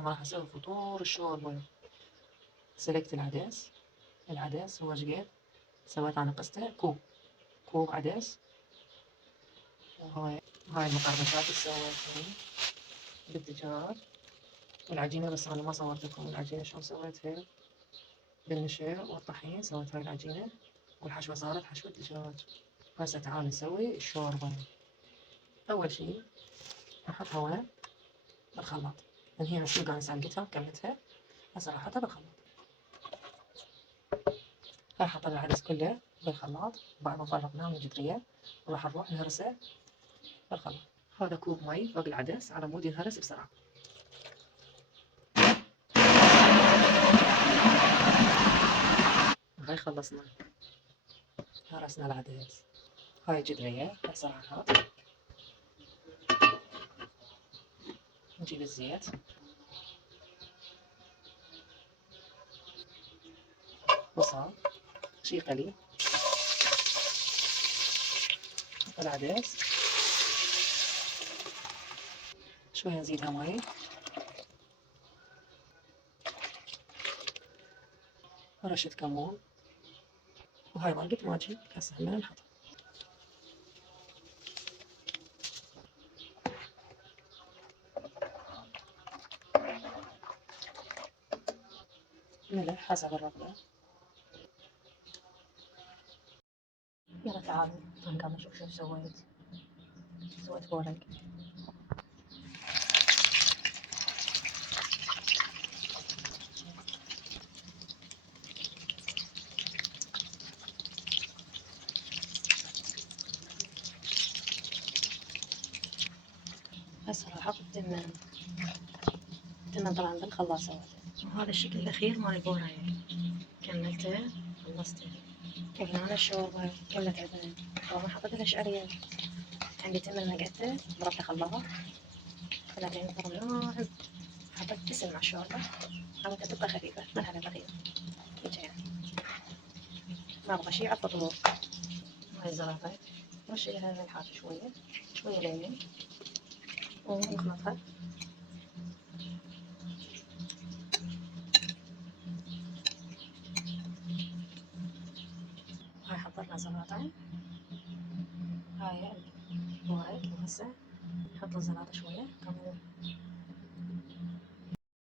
اليوم راح أسوي فطور الشوربة. سلقت العدس هو شقد سويت أنا قسته كوب عدس. وهاي المقرمشات اللي سويتها بالدجاج والعجينة، بس أنا ما صورت لكم العجينة شلون سويتها بالنشا والطحين. سويت هاي العجينة والحشوة صارت حشوة دجاج. هسه تعالوا نسوي الشوربة. أول شي نحط هواء بالخلاط، لأن هي مسلوقة أنا سلقتها وكملتها. هسه راح أحطها بالخلاط. راح أحط العدس كله بالخلاط بعد ما فرغناه من الجدرية، وراح نروح نهرسه بالخلاط. هذا كوب مي فوق العدس على مود ينهرس بسرعة. هاي خلصنا، هرسنا العدس. هاي الجدرية هسه راح نحط، نجيب الزيت بصل شي قليل، نحط العدس شوية، نزيدها مي، رشة كمون، وهاي مالقة ماجي هسه همنا نحطها. ملح حسب الرغبة. يلا تعالوا نقام نشوف شو سويت بورق. هسه راح احط التمن طبعا بالخلاط سويته. وهذا الشكل الأخير مال البورق كملته خلصته. وهنا الشوربة كملت عدنا. طبعا حطيت لها شعرية، عندي تمن نقعته ضربته خلاط خليته ينفر ناعم. حطيت بسل مع الشوربة، حطيتها تبقى خفيفة ما لها ثقيلة هيجي يعني، ما أبغى شي عفض. هاي الزلطة رشي لها ملحات شوية ليمون ونخلطها. هاي حضرنا زلطة، هاي الورق. وهسه نحط الزلطة شوية كمان